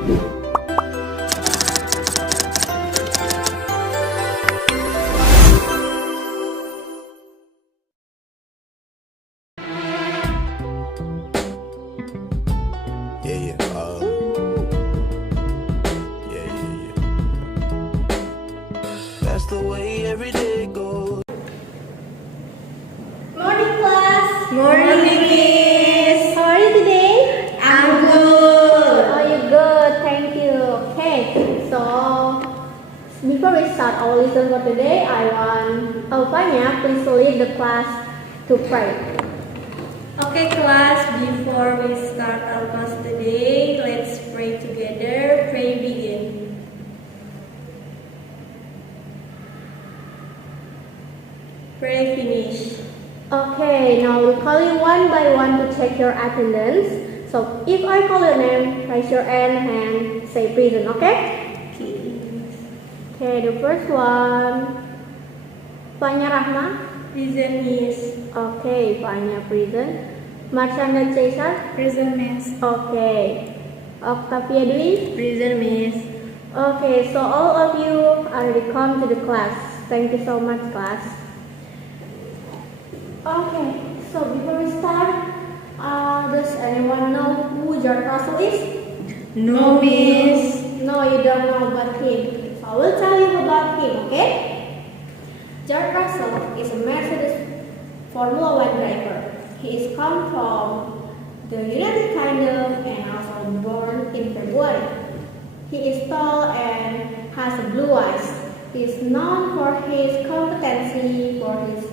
That's the way every day goes. Morning, class. Morning, Miss. How are you today? I'm good. Are you good? Thank you. Okay, so before we start our lesson for today, I want Alfanya please lead the class to pray. Okay, class, before we start our class today, let's pray together. Pray begin. Pray finish. Okay, now we'll call you one by one to check your attendance. So if I call your name, raise your hand and say present, okay? Okay, the first one, Fanya Rahma. Present, Miss. Okay, Fanya present. Marshanda Cesar. Present, Miss. Okay. Octavia Dwi. Present, Miss. Okay, so all of you already come to the class. Thank you so much, class. Okay, so before we start, does anyone know who George Russell is? No, Miss. No, you don't know about him. So I will tell you about him, okay? George Russell is a Mercedes Formula One driver. He is come from the United Kingdom and also born in February. He is tall and has blue eyes. He is known for his competency, for his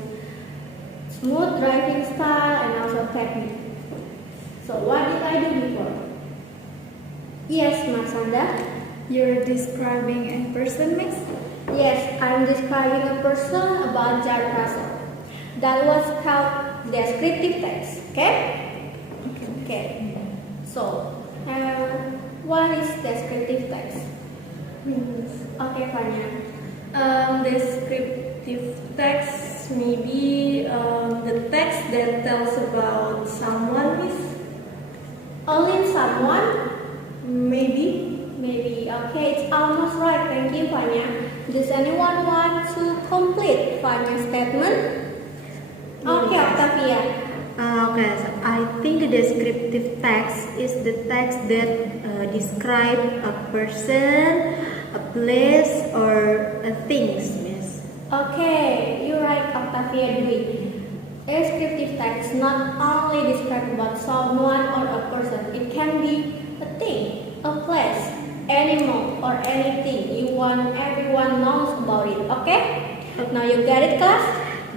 smooth driving style and also technique. So what did I do before? Yes, Marsanda. You're describing a person, Miss? Yes, I'm describing a person about George Russell. That was called descriptive text. Okay? Okay. So, what is descriptive text? Okay, Fanya. Descriptive text maybe the text that tells about someone, Miss. Only someone? Maybe. Maybe. Okay, it's almost right. Thank you, Fanya. Does anyone want to complete Fanya's statement? Okay, Octavia. Okay, so I think the descriptive text is the text that describe a person, a place, or a things, Miss. Okay, you're right, Octavia Dwi. Descriptive text not only describe about someone or a person. It can be a thing, a place, animal, or anything you want everyone knows about it. Okay? Now you get it, class?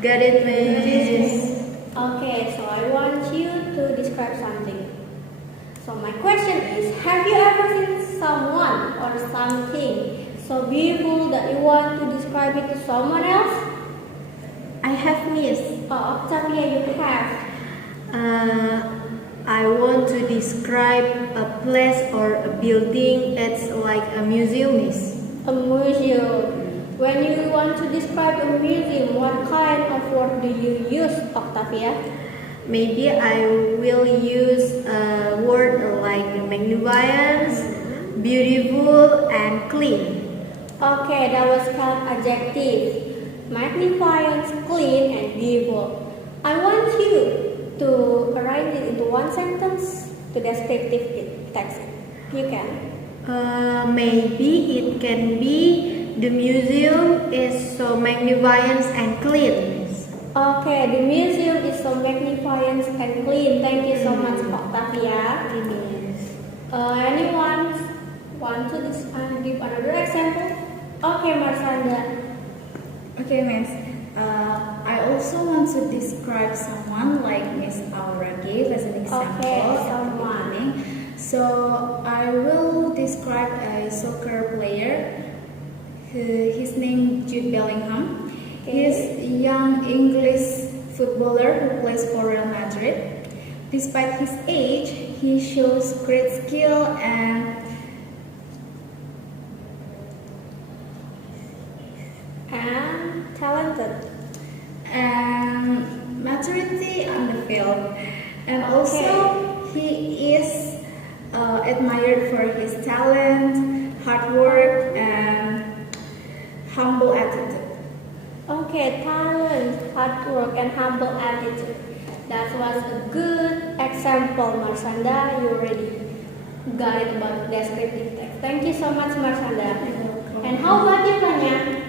Got it, Miss. Okay, so I want you to describe something. So my question is, have you ever seen someone or something so beautiful that you want to describe it to someone else? I have, Miss. Oh, Octavia, you have. I want to describe a place or a building. It's like a museum, Miss. A museum. When you want to describe a museum, what kind of word do you use, Octavia? Maybe I will use a word like magnificent, beautiful, and clean. Okay, that was called adjective. Magnificent, clean, and beautiful. I want you to arrange it into one sentence to descriptive text. You can. Maybe it can be the museum is so magnificent and clean. Okay, the museum is so magnificent and clean. Thank you so much, Octavia. Anyone want to give another example? Okay, Marsanda. Okay, Miss. I also want to describe someone like Miss Aura gave as an example Okay, at the someone. beginning. So I will describe a soccer player. His name Jude Bellingham. Okay. He's a young English footballer who plays for Real Madrid. Despite his age, he shows great skill and talented. and maturity on the field. And also he is admired for his talent, hard work, and humble attitude. Okay, talent, hard work, and humble attitude. That was a good example, Marsanda. You already got it about descriptive text. Thank you so much, Marsanda. And how about you, Fanya?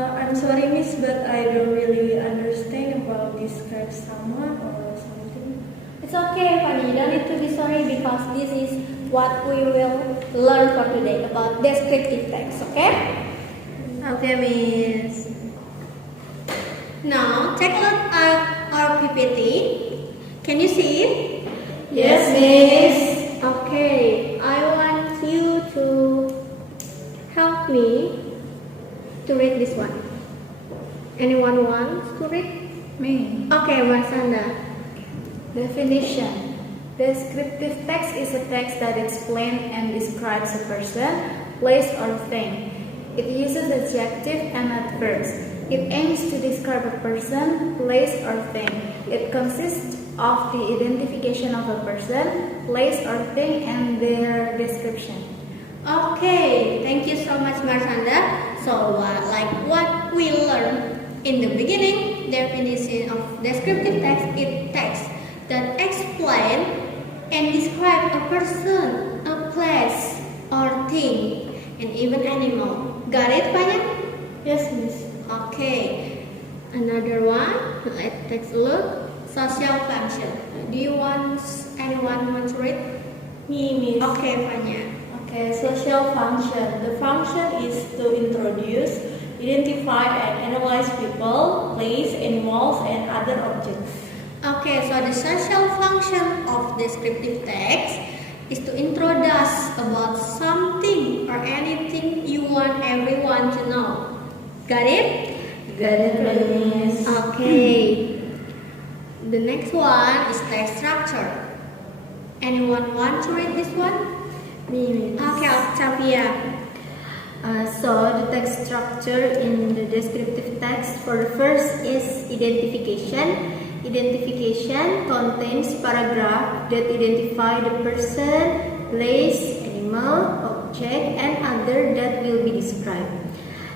I'm sorry, Miss, but I don't really understand about describe someone or something. It's okay, Fanya. You don't need to be sorry because this is what we will learn for today about descriptive text. Okay? Okay, Miss. Now, take a look at our PPT. Can you see it? Yes, Miss. Okay, I want you to help me to read this one. Anyone wants to read? Me. Okay, Marsanda. Definition. Descriptive text is a text that explains and describes a person, place, or thing. It uses adjective and adverbs. It aims to describe a person, place, or thing. It consists of the identification of a person, place, or thing, and their description. Okay, thank you so much, Marsanda. So, like what we learned in the beginning, definition of descriptive text is text that explain and describe a person, a place, or thing, and even animal. Got it, Fanya? Yes, Miss. Okay, another one. Let's take a look. Social function. Do you want anyone want to read? Me, Miss. Okay, Fanya. Okay, social function. The function is to introduce, identify, and analyze people, place, animals, and other objects. Okay, so the social function of descriptive text is to introduce about something or anything you want everyone to know. Got it? Got it, Miss. Okay. The next one is text structure. Anyone want to read this one? Me, Miss. Okay, Octavia. So the text structure in the descriptive text for the first is identification. Identification contains paragraph that identify the person, place, animal, object, and other that will be described.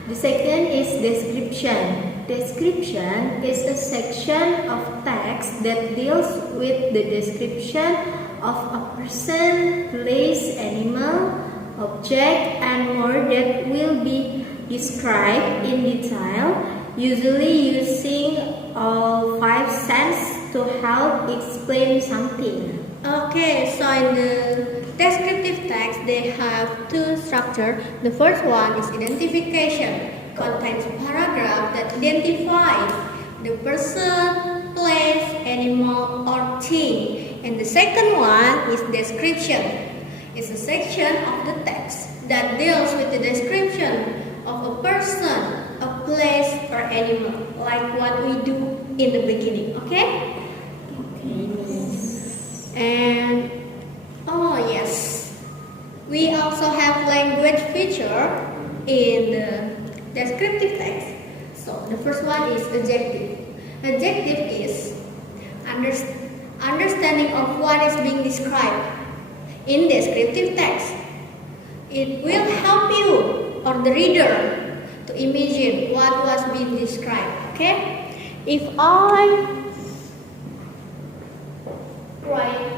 The second is description. Description is a section of text that deals with the description of a person, place, animal, object, and more that will be described in detail, usually using all 5 senses to help explain something. Okay, so in the descriptive text, they have two structures. The first one is identification, contains a paragraph that identifies the person, place, animal, or thing. And the second one is description. It's a section of the text that deals with the description of a person, a place, or animal, like what we do in the beginning. Okay? And oh yes, we also have language feature in the descriptive text. So the first one is adjective. Adjective is understanding of what is being described in descriptive text. It will help you or the reader to imagine what was being described. Okay? If I write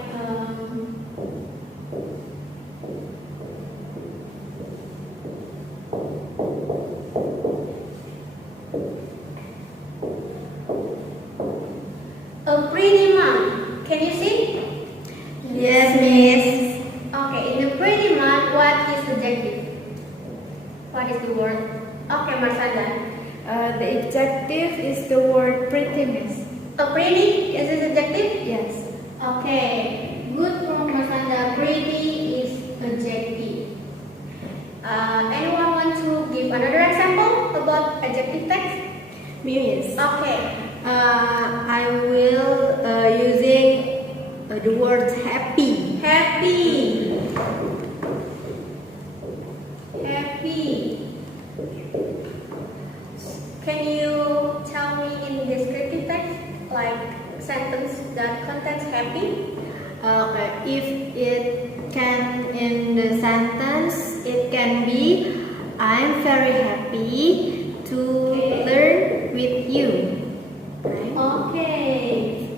a pretty man. Can you see? Yes, Miss. Okay, in a pretty man, what is adjective? What is the word? Okay, Marsanda. The adjective is the word pretty, Miss. A pretty, is it adjective? Yes. Okay, good from Marsanda. Pretty is adjective. Anyone want to give another example about adjective text? Me, Miss. Okay. I will using the word happy. Happy. Happy. Can you tell me in descriptive text, like sentence that contains happy? Okay, if it can in the sentence, it can be, I'm very happy to learn with you. Right? Okay.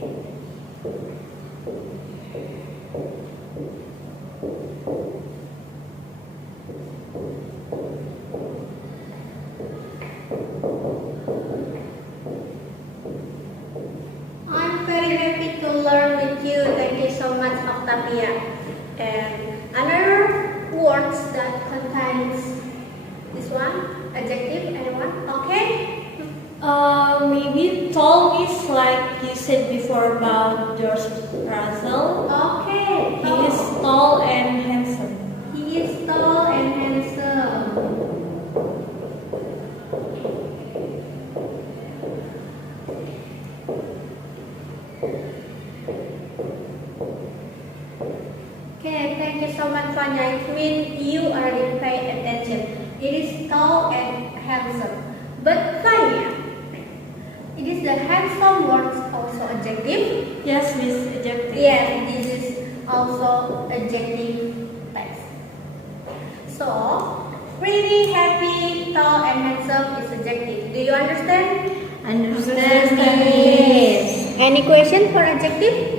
I'm very happy to learn with you. Thank you so much, Octavia. And another words that contains this one, adjective, anyone? Okay? Maybe tall is like you said before about George Russell. Okay. He is tall and handsome. He is tall and handsome. Okay, thank you so much, Fanya. It means you already pay attention. It is tall and handsome. But Fanya, it is the handsome word also adjective? Yes, Miss, adjective. Yes, this is also adjective text. So, pretty, happy, tall, and handsome is adjective. Do you understand? Understand, Understand, Miss. Any question for adjective?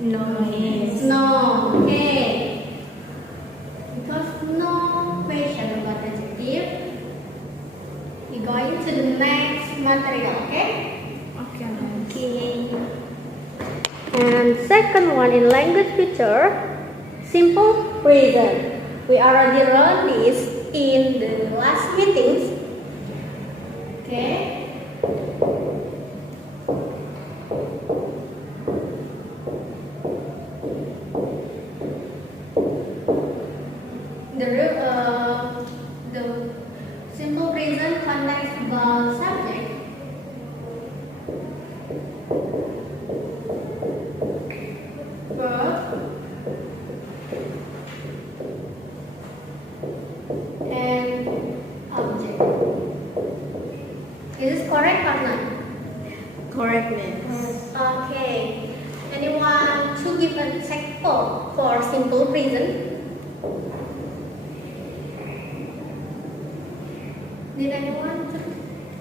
No, Miss. No. Okay. Because no question about adjective, we going to the next material. Okay. Okay, Miss. Okay. And second one in language feature, simple present. We already learned this in the last meetings. Okay. The simple present contains the subject, verb, and object. Is this correct or not? Correct, Miss. Okay. Anyone to give an example for simple present? Did anyone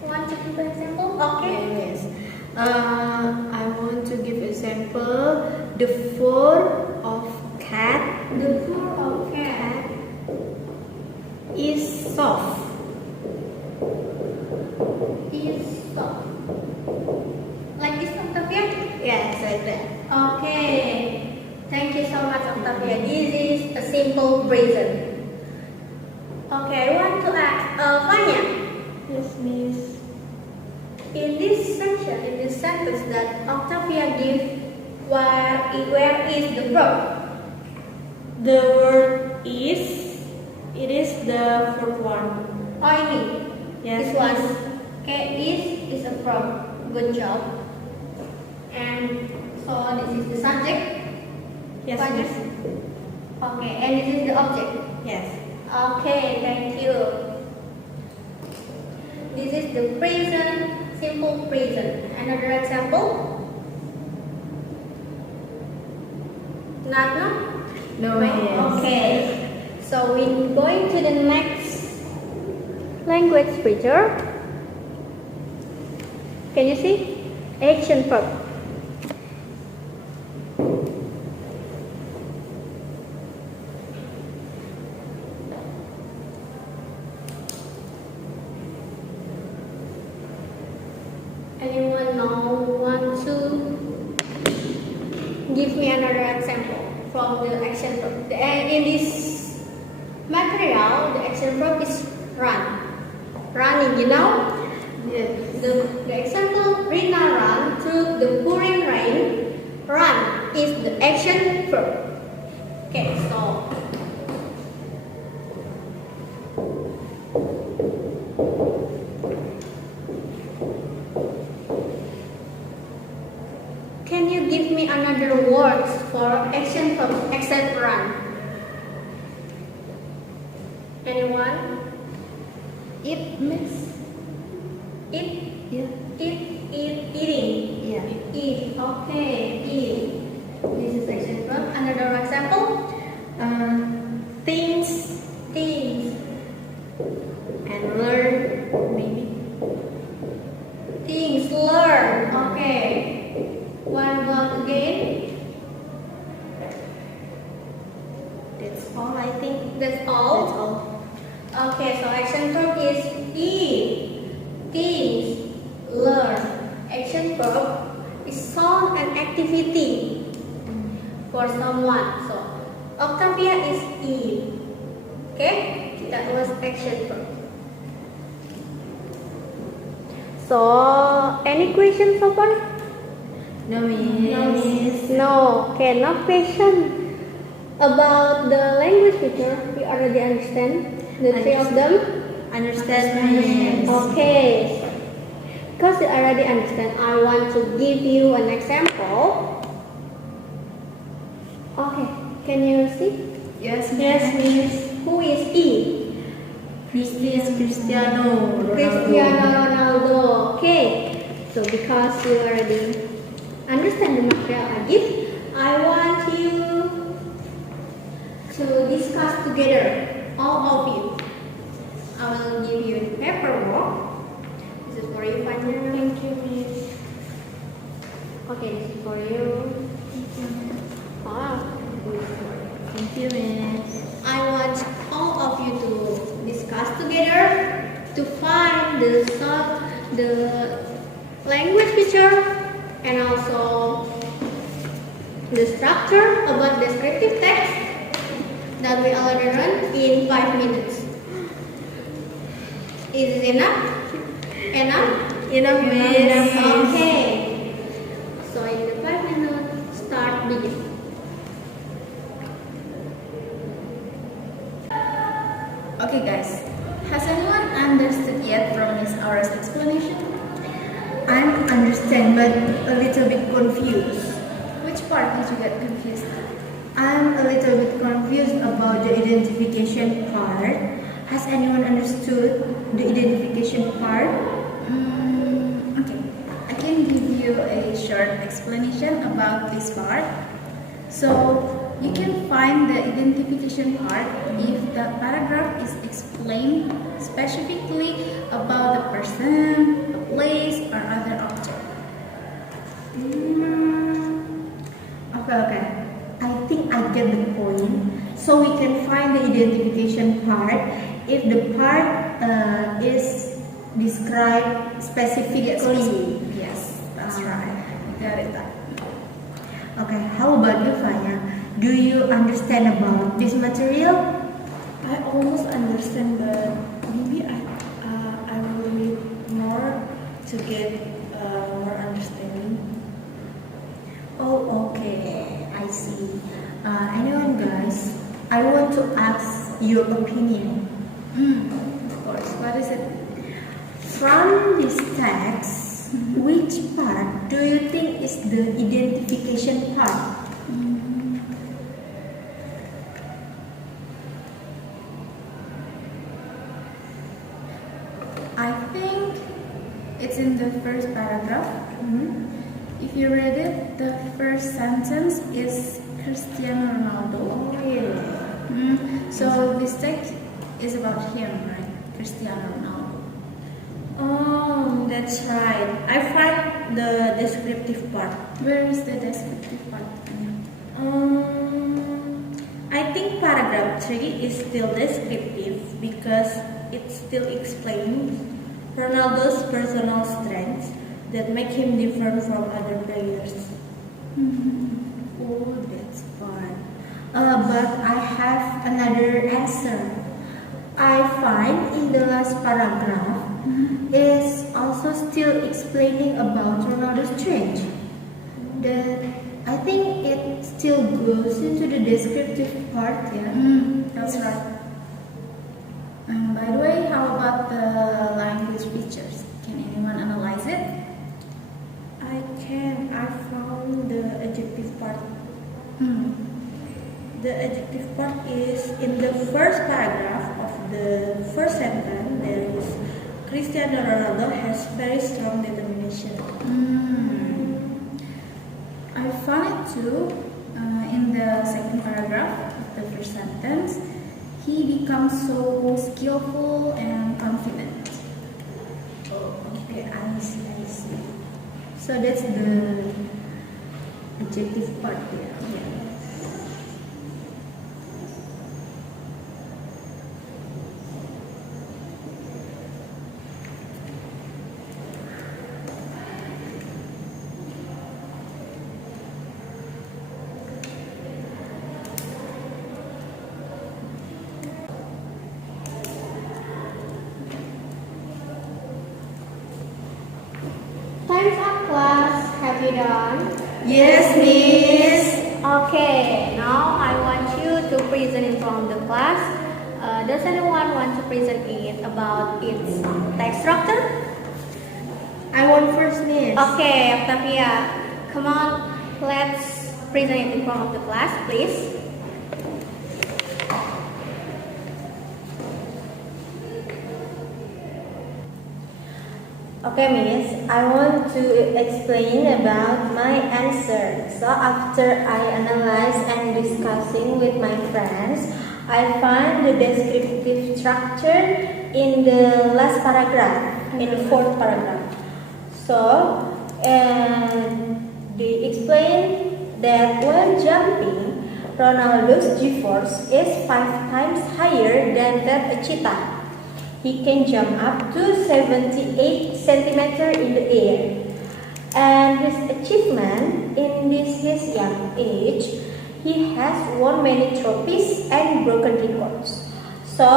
want to give an example? Okay. Yes. I want to give example. The fur of cat The fur of cat is soft. is soft. Like this, Octavia? Yes, like that. Okay. Thank you so much, Octavia. This is a simple present. Okay, I want to ask, Fanya, Yes, Miss. in this section, in this sentence that Octavia gave, where is the verb? The word is. It is the fourth one. Oh, ini. Yes, This one. Miss. Okay, is a verb. Good job. And so this is the subject. Yes, Fanya? Miss. Okay, and this is the object. Yes. Okay, thank you. This is the present, simple present. Another example? Not, no? No, Miss. Okay. So we're going to the next language feature. Can you see? Action verb. Anyone want to give me another example from the action verb? And in this material, the action verb is run. Running, you know? Yes. The example, Rina ran through the pouring rain. Run is the action verb. Okay, so can you give me another words for action verb except run? Anyone? Eat, Miss. Eat, Yeah. eating. Yeah. Eat. Okay, eat. This is action verb. Another example. That's all, I think. That's all? That's all. Okay, so action verb is eat, things, learn. Action verb is sound and activity for someone. So Octavia is eat. Okay, that was action verb. So any questions so far? No, miss. No. Okay, no question about the language feature. We already understand the three of them. Understand, miss. Okay. Because you already understand, I want to give you an example. Okay, can you see? Yes, miss. Who is E? Cristiano Cristiano Ronaldo. Okay. So because you already understand the material I give, I want you to discuss together, all of you. I will give you the paperwork. This is for you, Fanya. Thank you, miss. Okay, this is for you. Wow. This is for you. Thank you, miss. I want all of you to discuss together to find the language feature and also the structure about descriptive text that we already run in 5 minutes. Is it enough? Enough, miss. Okay. So in the 5 minutes, start begin. Okay guys, has anyone understood yet from Miss Aura's explanation? I'm understand, but a little bit confused. Which part did you get confused? I'm a little bit confused about the identification part. Has anyone understood the identification part? Okay, I can give you a short explanation about this part. So, you can find the identification part if the paragraph is explained specifically about the person, a place, or other object. Okay. I think I get the point. So we can find the identification part if the part is described specifically. Yes, that's right. You got it. Okay, how about you, Fanya? Do you understand about this material? I almost understand, but maybe I will need more to get more understanding. Oh, okay. I see. Anyone, guys? I want to ask your opinion. Of course. What is it? From this text, which part do you think is the identification part? I think it's in the first paragraph. If you read it, the first sentence is Cristiano Ronaldo. Oh, yeah. So this text is about him, right? Cristiano Ronaldo. Oh, that's right. I find the descriptive part. Where is the descriptive part? I think paragraph 3 is still descriptive because it still explains Ronaldo's personal strengths that make him different from other players. Oh, that's fine. But I have another answer. I find in the last paragraph is also still explaining about Ronaldo's strength. I think it still goes into the descriptive part, yeah. That's right. By the way, how about the language features? Can anyone analyze it? I can. I found the adjective part. The adjective part is in the first paragraph of the first sentence. There is Cristiano Ronaldo has very strong determination. I found it too in the second paragraph of the first sentence. He becomes so skillful and confident. Oh, okay, I see. So that's the adjective part, yeah. Have you done? Yes, Miss. Okay, now I want you to present in front of the class. Does anyone want to present it about its text structure? I want first, Miss. Okay, Octavia, come on, let's present it in front of the class, please. Okay, Miss, I want to explain about my answer. So after I analyze and discussing with my friends, I find the descriptive structure in the last paragraph, in the fourth paragraph. So, they explain that when jumping, Ronaldo's G-force is 5 times higher than that a cheetah. He can jump up to 78 centimeters in the air. And his achievement in his young age, he has won many trophies and broken records. So,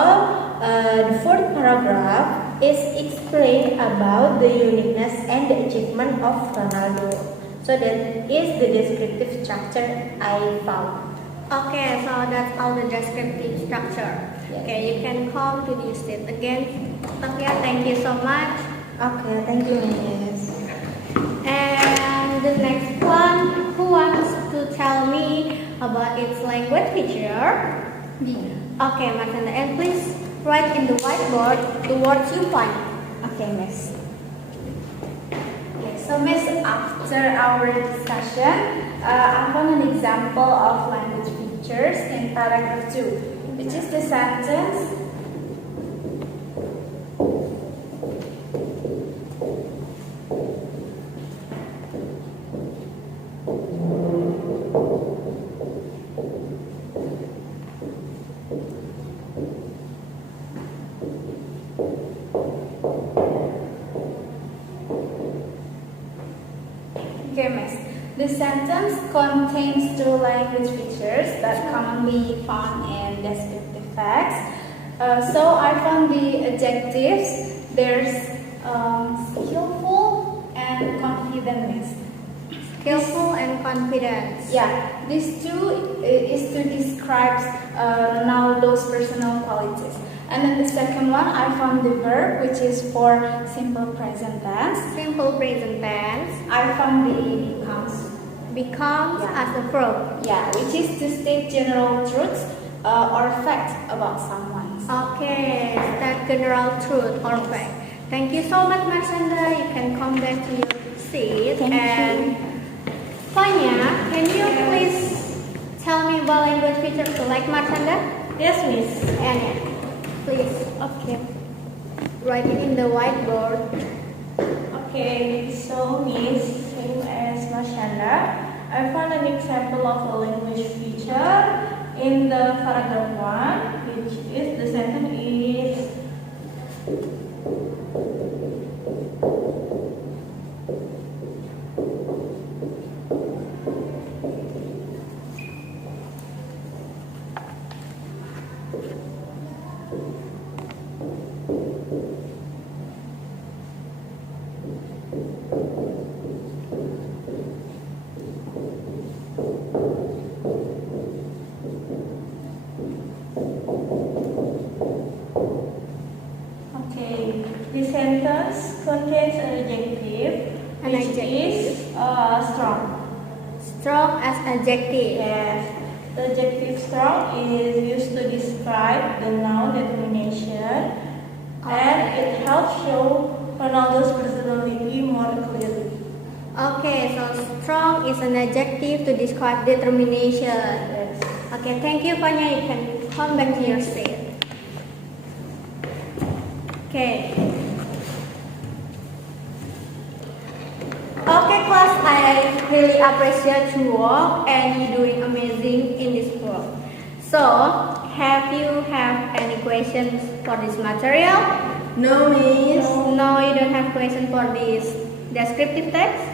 the fourth paragraph is explained about the uniqueness and the achievement of Ronaldo. So that is the descriptive structure I found. Okay, so that's all the descriptive structure. Yes. Okay, you can come to the state again. Octavia, thank you so much. Okay, thank you, Miss. And the next one, who wants to tell me about its language feature? Okay, Marcanda, and please write in the whiteboard the words you find. Okay, Miss. Okay, so Miss, after our discussion, I found an example of language features in paragraph 2, which is the sentence. Okay, Miss. The sentence contains 2 language features that commonly found in descriptive text. So I found the adjectives. There's skillful and confident, Miss. Skillful and confident. Yeah, these 2 is to describe Ronaldo's personal qualities. And then the second one, I found the verb, which is for simple present tense. Simple present tense I found the becomes Yeah. as a verb. yeah, which is to state general truths or facts about someone. Okay, that general truth or fact. Thank you so much, Marcanda. You can come back to your seat. Thank you. And Fanya, can you please tell me about language features you like, Marcanda? Yes, Miss. And please, okay, write it in the whiteboard. Okay, so Miss, same as Marshanda, I found an example of a language feature in the paragraph 1, which is the sentence is okay. The sentence contains an adjective, An which adjective. is strong. Strong as adjective. Yes, the adjective strong is used to describe the noun determination, and it helps show Ronaldo's personality more clearly. Okay, so strong is an adjective to describe determination. Yes. Okay, thank you, Fanya. You can come back to your seat. Okay. Okay, class, I really appreciate your work and you doing amazing in this work. So, have you have any questions for this material? No, Miss. No, you don't have question for this descriptive text?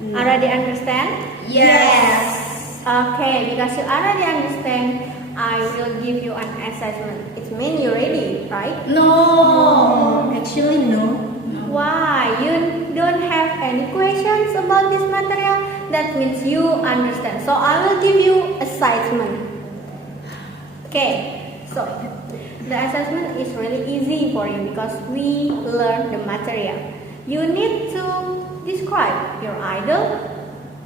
Already understand? Yes. Okay, because you already understand, I will give you an assessment. It means you're ready, right? No. Actually, no. No. Why? You don't have any questions about this material? That means you understand. So I will give you assessment. Okay, so the assessment is really easy for you because we learn the material. You need to describe your idol.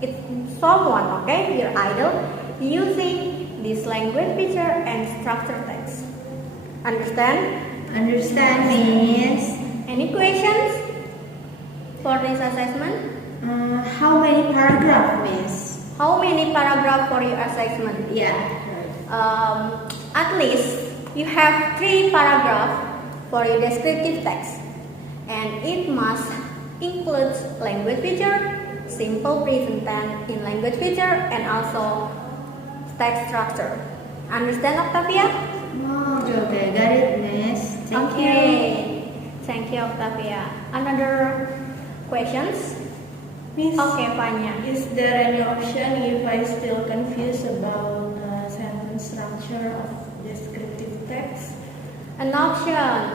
It's someone, okay, your idol, using this language feature and structure text. Understand? Understand, Miss. Any questions for this assessment? How many paragraph, Miss? How many paragraph for your assessment? Yeah. At least you have 3 paragraphs for your descriptive text, and it must include language feature, simple present tense in language feature, and also text structure. Understand, Octavia? Oh, okay, got it, Miss. Thank you. Thank you, Octavia. Another questions? Miss, Okay, Fanya. is there any option if I still confused about sentence structure of descriptive text? An option.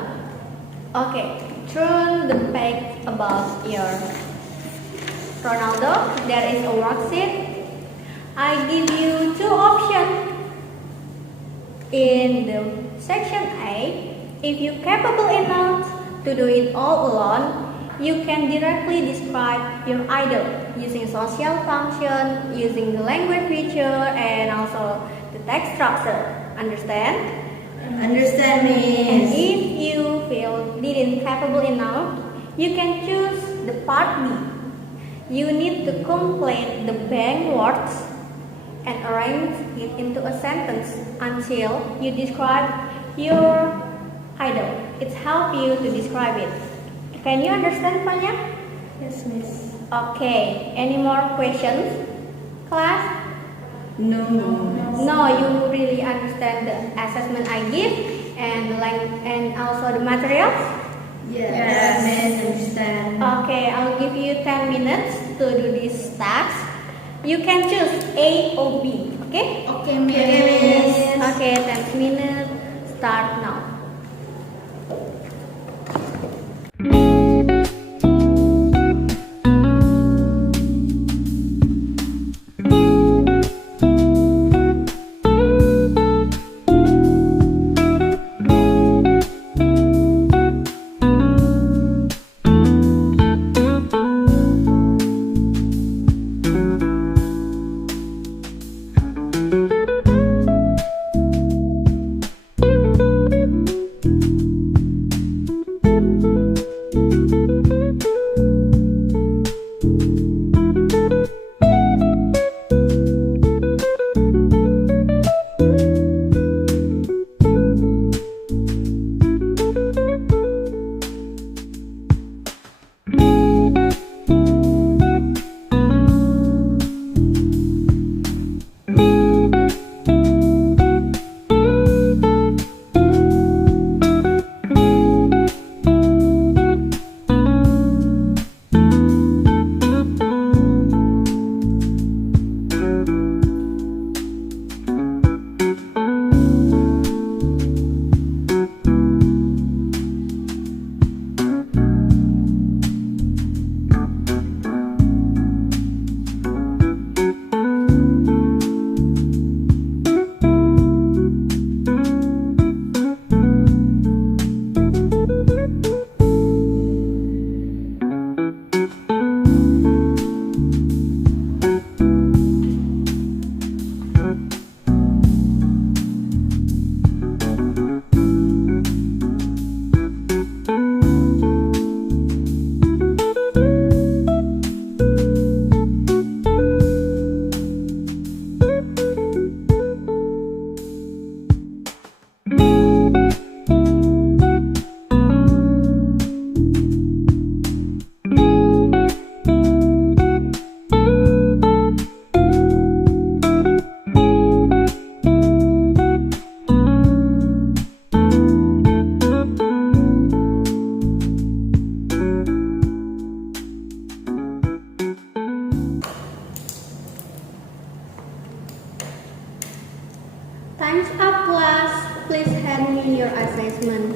Okay, turn the page about your Ronaldo. There is a worksheet. I give you 2 options. In the section A, if you're capable enough to do it all alone, you can directly describe your idol using social function, using the language feature, and also the text structure. Understand? Understand, And Miss. if you feel didn't capable enough, you can choose the part B. You need to complete the blank words and arrange it into a sentence until you describe your idol. It helps you to describe it. Can you understand, Fanya? Yes, Miss. Okay. Any more questions, class? No. No, you really understand the assessment I give and also the materials? Yes, Miss. Understand. Okay, I'll give you 10 minutes to do this task. You can choose A or B, okay? Okay, Miss. Okay, 10 minutes. Start now. Time's up, class. Please hand me your assessment.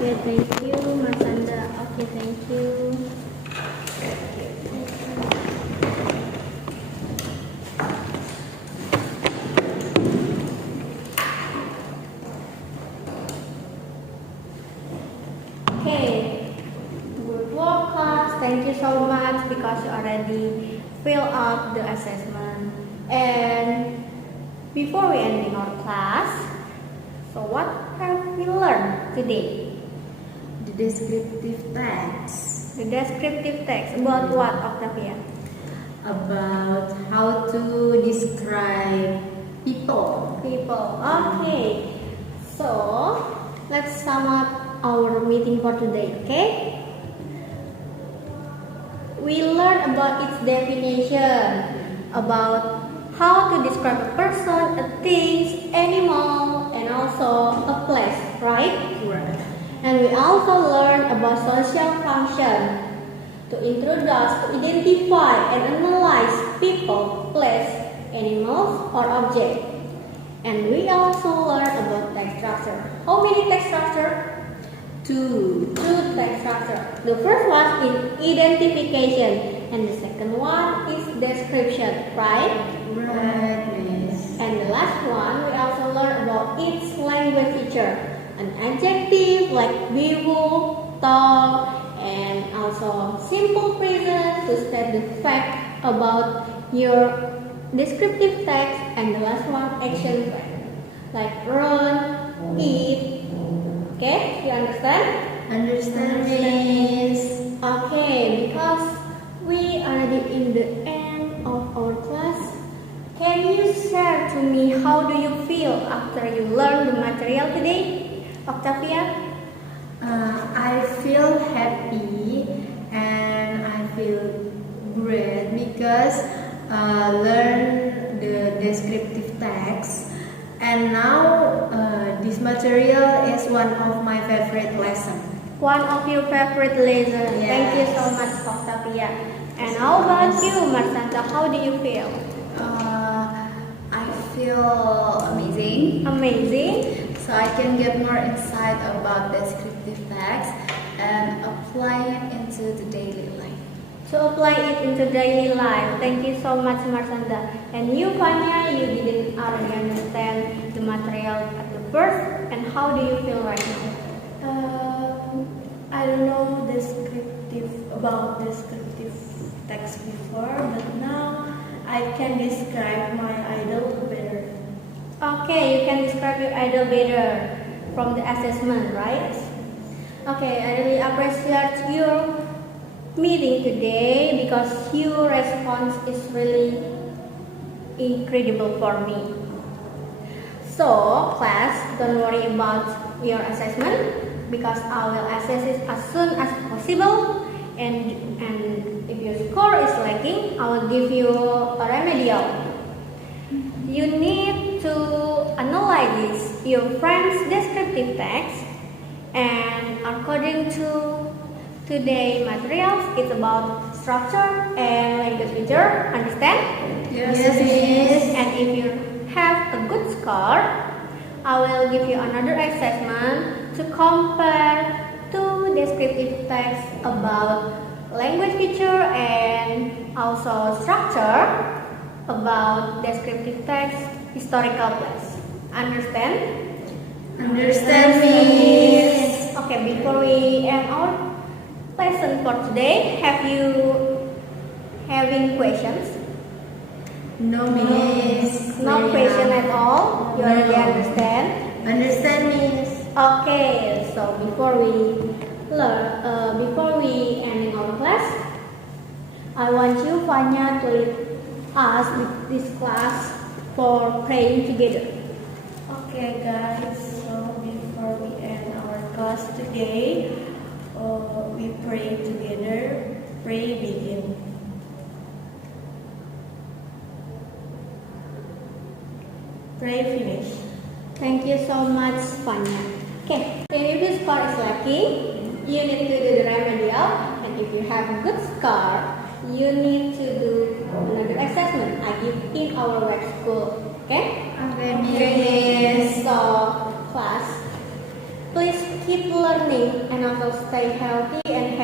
Okay, thank you, Masanda. Okay, thank you. Okay, good work class. Thank you so much because you already fill up the assessment. And before we ending our class, so what have we learned today? The descriptive text. The descriptive text about what, Octavia? About how to describe people. People. Okay. So let's sum up our meeting for today, okay? We learned about its definition, about how to describe a person, a thing, animal, and also a place, right? Right. And we also learned about social function, to introduce, to identify and analyze people, place, animals, or objects. And we also learned about text structure. How many text structure? Two text structure. The first one is identification, and the second one is description, right? Right, miss. And the last one, we also learn about its language feature. An adjective like vivo, tall, and also simple present to state the fact about your descriptive text. And the last one, action fact, like run, eat. Okay, you understand? Understand, miss. Okay, because we are already in the end of our class, can you share to me how do you feel after you learn the material today, Octavia? I feel happy and I feel great because learn the descriptive text, and now this material is one of my favorite lessons. One of your favorite lessons. Yes. Thank you so much, Octavia. And how about you, Marsanta? How do you feel? I feel amazing. Amazing. So I can get more insight about descriptive text and apply it into the daily life. To apply it into daily life. Thank you so much, Marsanda. And you, Fanya, you didn't already understand the material at the first. And how do you feel right now? I don't know about descriptive text before, but now I can describe my idol better. Okay, you can describe your idol better from the assessment, right? Okay, I really appreciate your meeting today because your response is really incredible for me. So, class, don't worry about your assessment because I will assess it as soon as possible. And if your score is lacking, I will give you a remedial. You need to analyze your friend's descriptive text, and according to today's materials, it's about structure and language feature. Understand? Yes, miss. And if you have a good score, I will give you another assessment to compare two descriptive text about language feature and also structure about descriptive text historical place. Understand? Understand, miss. Okay, before we end our lesson for today, have you having questions? No, miss. No question at all? You already understand? Understand, miss. Okay, so before we ending our class, I want you, Fanya, to lead us with this class for praying together. Okay, guys. So before we end our class today, we pray together. Pray begin. Pray finish. Thank you so much, Fanya. Okay, if the score is lacking, you need to do the remedial, and if you have a good score, you need to do another assessment I give in our web school. Okay? Okay, miss. So, class, please keep learning and also stay healthy and